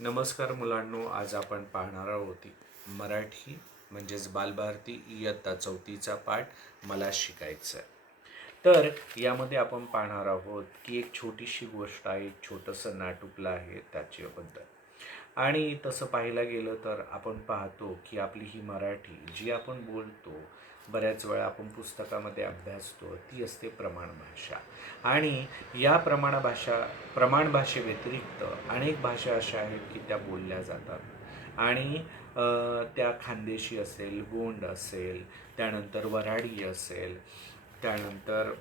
नमस्कार मुलांनो आज आपण पाहणार आहोत मराठी म्हणजेच बालभारती इयत्ता चौथीचा पाठ मला शिकायचं आहे तर यामध्ये आपण पाहणार आहोत की एक छोटीशी गोष्ट आहे एक छोटंसं नाटुकलं आहे त्याच्याबद्दल. आणि तसं पाहायला गेलं तर आपण पाहतो की आपली ही मराठी जी आपण बोलतो बऱ्याच वेळा आपण पुस्तकामध्ये अभ्यासतो ती असते प्रमाण भाषा. आणि या प्रमाण भाषा प्रमाण भाषेव्यतिरिक्त अनेक भाषा अशा आहेत की त्या बोलल्या जातात. आणि त्या खानदेशी असेल गोंड असेल त्यानंतर वऱ्हाडी असेल त्यानंतर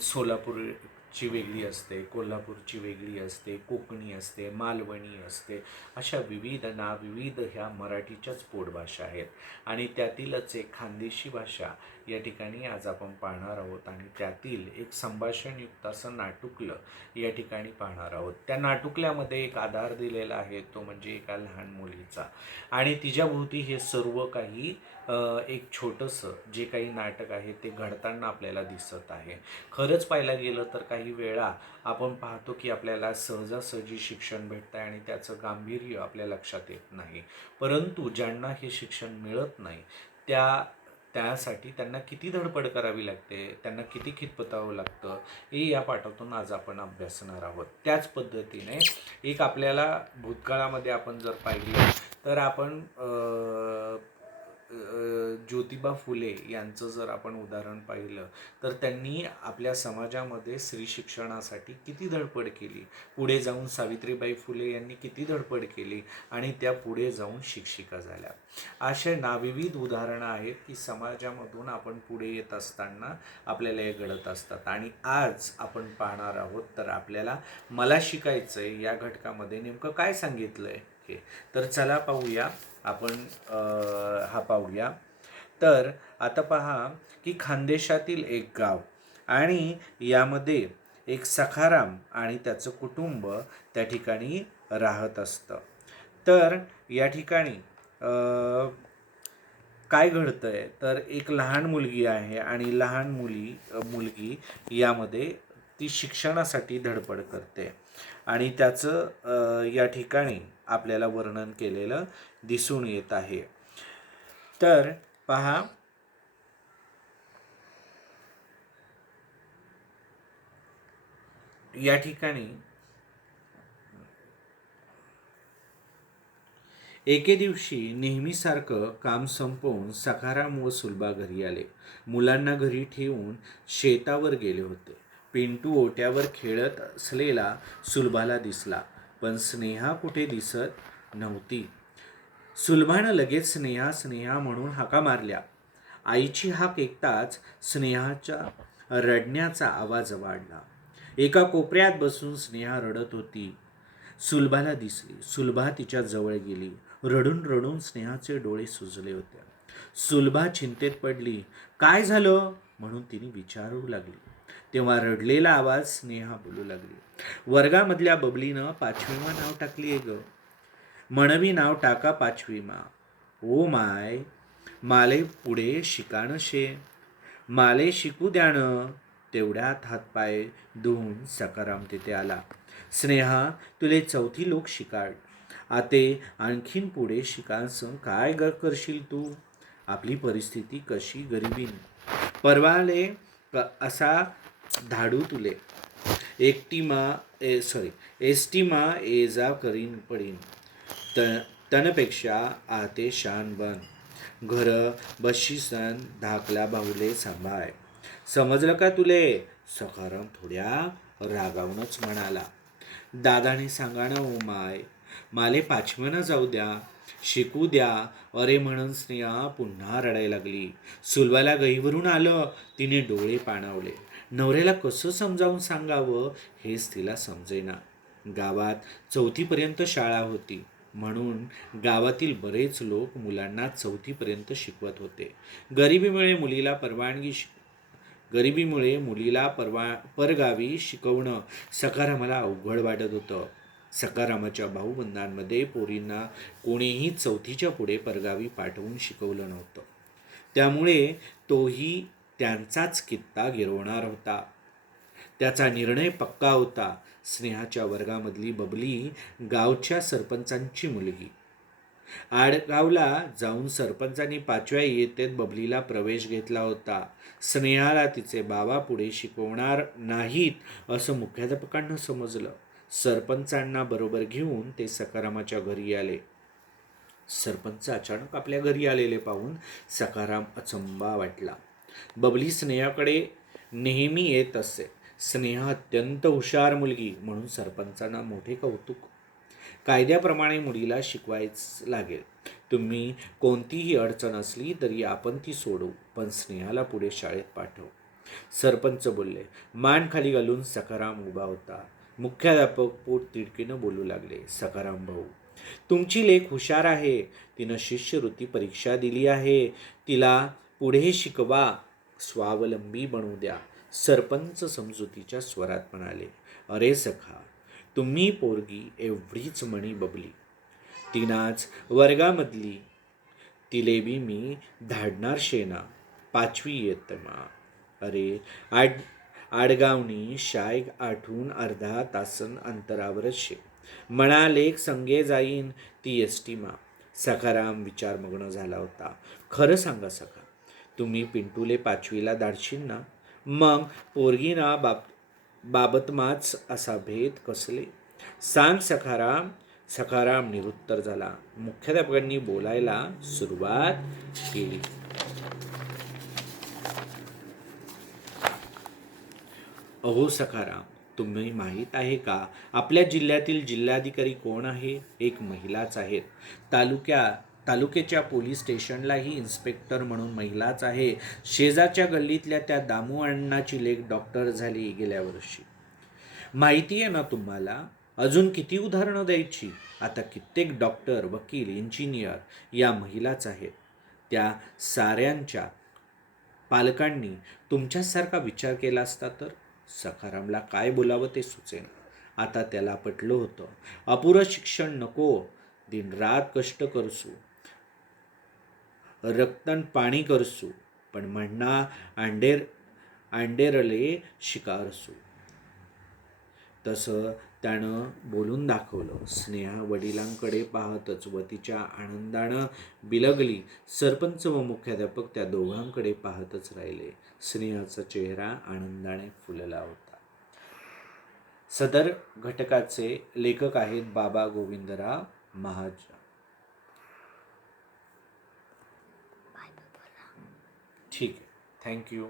सोलापूर ची वेगळी असते कोल्हापूरची वेगळी असते कोकणी असते मालवणी असते अशा विविध ना विविध ह्या मराठीच्याच पोटभाषा आहेत. आणि त्यातीलच एक खानदेशी भाषा या ठिकाणी आज आपण पाहणार आहोत आणि त्यातील एक संभाषणयुक्त असं नाटुकलं या ठिकाणी पाहणार आहोत. त्या नाटुकल्यामध्ये एक आधार दिलेला आहे तो म्हणजे एका लहान मुलीचा. आणि तिच्याभोवती हे सर्व काही एक छोटंसं जे काही नाटक आहे ते घडताना आपल्याला दिसत आहे. खरंच पाहायला गेलं तर काही वेळा आपण पाहतो की आपल्याला सहजासहजी शिक्षण भेटतं आहे आणि त्याचं गांभीर्य आपल्या लक्षात येत नाही. परंतु ज्यांना हे शिक्षण मिळत नाही त्या त्यासाठी त्यांना किती धडपड करावी लागते त्यांना किती खितपतावं लागतं हे या पाठातून आज आपण अभ्यासणार आहोत. त्याच पद्धतीने एक आपल्याला भूतकाळामध्ये आपण जर पाहिलं तर आपण ज्योतिबा फुले यांचं जर आपण उदाहरण पाहिलं तर त्यांनी आपल्या समाजामध्ये स्त्री शिक्षणासाठी किती धडपड केली? पुढे जाऊन सावित्रीबाई फुले यांनी किती धडपड केली आणि त्या पुढे जाऊन शिक्षिका झाल्या? असे नाविविध उदाहरणं आहेत की समाजामधून आपण पुढे येत असताना आपल्याला हे घडत असतात. आणि आज आपण पाहणार आहोत तर आपल्याला मला शिकायचं आहे या घटकामध्ये नेमकं काय सांगितलं आहे ओके. तर चला पाहूया. आपण हा पाहूया. तर आता पहा की खानदेशातील एक गाव आणि यामध्ये एक सखाराम आणि त्याचं कुटुंब त्या ठिकाणी राहत असतं. तर या ठिकाणी काय काय घडतंय? तर एक लहान मुलगी आहे आणि लहान मुली मुलगी यामध्ये ती शिक्षणासाठी धडपड करते. आणि त्याचं या ठिकाणी आपल्याला वर्णन केलेलं दिसून येत आहे. तर पहा. या ठिकाणी एके दिवशी नेहमीसारखं काम संपवून सखाराम व सुलभा घरी आले. मुलांना घरी ठेवून शेतावर गेले होते. पिंटू ओट्यावर खेळत असलेला सुलभाला दिसला पण स्नेहा कुठे दिसत नव्हती. सुलभानं लगेच स्नेहा स्नेहा म्हणून हाका मारल्या. आईची हाक ऐकताच स्नेहाच्या रडण्याचा आवाज वाढला. एका कोपऱ्यात बसून स्नेहा रडत होती. सुलभाला दिसली. सुलभा तिच्या जवळ गेली. रडून रडून स्नेहाचे डोळे सुजले होते. सुलभा चिंतेत पडली. काय झालं? म्हणून तिने विचारू लागली. तेव्हा रडलेला आवाज स्नेहा बोलू लागली. वर्गामधल्या बबलीनं पाचवीमा नाव टाकली आहे ग. म्हणवी नाव टाका पाचवीमा. ओ माय माले पुढे शिकाण शे. माले शिकू द्यानं तेवढ्यात हातपाय धुवून सकाराम तिथे आला. स्नेहा तुले चौथी लोक शिकाड. आते आणखीन पुढे शिकायचं काय ग करशील तू? आपली परिस्थिती कशी गरिबीन? परवाले असा धाडू तुले. एकटीमा ए सॉरी एसटीमा ए जा करीन पडीन. त तनपेक्षा आते शान बन. घर बशी धाकला बाहुले सांभाळ. समजलं का तुले? सकाराम थोड्या रागावूनच म्हणाला. दादाने सांगा ना ओ माय माले पाचव्यानं जाऊ द्या. शिकू द्या. अरे म्हणून स्नेहा पुन्हा रडायला लागली. सुलवाला गईवरून आलं. तिने डोळे पाणावले. नवऱ्याला कसं समजावून सांगावं हेच तिला समजेना. गावात चौथीपर्यंत शाळा होती. म्हणून गावातील बरेच लोक मुलांना चौथीपर्यंत शिकवत होते. गरिबीमुळे मुलीला परवानगी शिक गरिबीमुळे मुलीला परवा परगावी शिकवणं सकारामाला अवघड वाटत होतं. सकारामाच्या भाऊबंधांमध्ये पोरींना कोणीही चौथीच्या पुढे परगावी पाठवून शिकवलं नव्हतं. त्यामुळे तोही त्यांचाच कित्ता गिरवणार होता. त्याचा निर्णय पक्का होता. स्नेहाच्या वर्गामधली बबली गावच्या सरपंचांची मुलगी. आडगावला जाऊन सरपंचांनी पाचव्या इयत्तेत बबलीला प्रवेश घेतला होता. स्नेहाला तिचे बाबा पुढे शिकवणार नाहीत असं मुख्याध्यापकांना समजलं. सरपंचांना बरोबर घेऊन ते सकारामाच्या घरी आले. सरपंच अचानक आपल्या घरी आलेले पाहून सकाराम अचंबा वाटला. बबली स्नेहाकडे नेहमी येत असे. स्नेहा अत्यंत हुशार मुलगी म्हणून सरपंचांना मोठे कौतुक. कायद्याप्रमाणे मुलीला शिकवायच लागेल. तुम्ही कोणतीही अडचण असली तरी आपण ती सोडू पण स्नेहाला पुढे शाळेत पाठव. सरपंच बोलले मान खाली घालून सकाराम उभा होता. मुख्याध्यापक पोट तिडकीनं बोलू लागले. सकाराम भाऊ तुमची लेख हुशार आहे. तिनं शिष्यवृत्ती परीक्षा दिली आहे. तिला पुढे शिकवा स्वावलंबी बनवू द्या सरपंच समजुतीच्या स्वरात म्हणाले. अरे सखा तुम्ही पोरगी एवढीच मणी बबली. तिनाच वर्गामधली तिलेबी मी धाडणार शेना पाचवी येतमा अरे आठ आडगावनी शायक आठून अर्धा तासन अंतरावरच शे. म्हणालेख संगे जाईन ती एस टीमा सखाराम विचारमग्न झाला होता. खरं सांगा सखा तुम्ही पिंटूले पाचवीला धाडशील ना? मग पोरगीना बाब बाबतमाच असा भेद कसले? सांग सखाराम. सखाराम निरुत्तर झाला. मुख्याध्यापकांनी बोलायला सुरुवात केली. अहो सखाराम तुम्ही माहीत आहे का? आपल्या जिल्ह्यातील जिल्हाधिकारी कोण आहे? एक महिलाच आहेत. तालुक्या तालुक्याच्या पोलीस स्टेशनलाही इन्स्पेक्टर म्हणून महिलाच आहे. शेजारच्या गल्लीतल्या त्या दामू अण्णाची लेख डॉक्टर झाली गेल्या वर्षी. माहिती आहे ना तुम्हाला? अजून किती उदाहरणं द्यायची? आता कित्येक डॉक्टर वकील इंजिनियर या महिलाच आहेत. त्या साऱ्यांच्या पालकांनी तुमच्यासारखा विचार केला असता तर? सखारामला काय बोलावं ते सुचेन. आता त्याला पटलं होतं अपुरं शिक्षण नको दिनरात कष्ट करसू रक्तन पाणी करसू पण म्हणणा अंडेर अंडेरले शिकारसू. तसं त्यानं बोलून दाखवलं. स्नेहा वडिलांकडे पाहतच व तिच्या आनंदानं बिलगली. सरपंच व मुख्याध्यापक त्या दोघांकडे पाहतच राहिले. स्नेहाचा चेहरा आनंदाने फुलला होता. सदर घटकाचे लेखक आहेत बाबा गोविंदराव महाजन. ठीक आहे. थँक्यू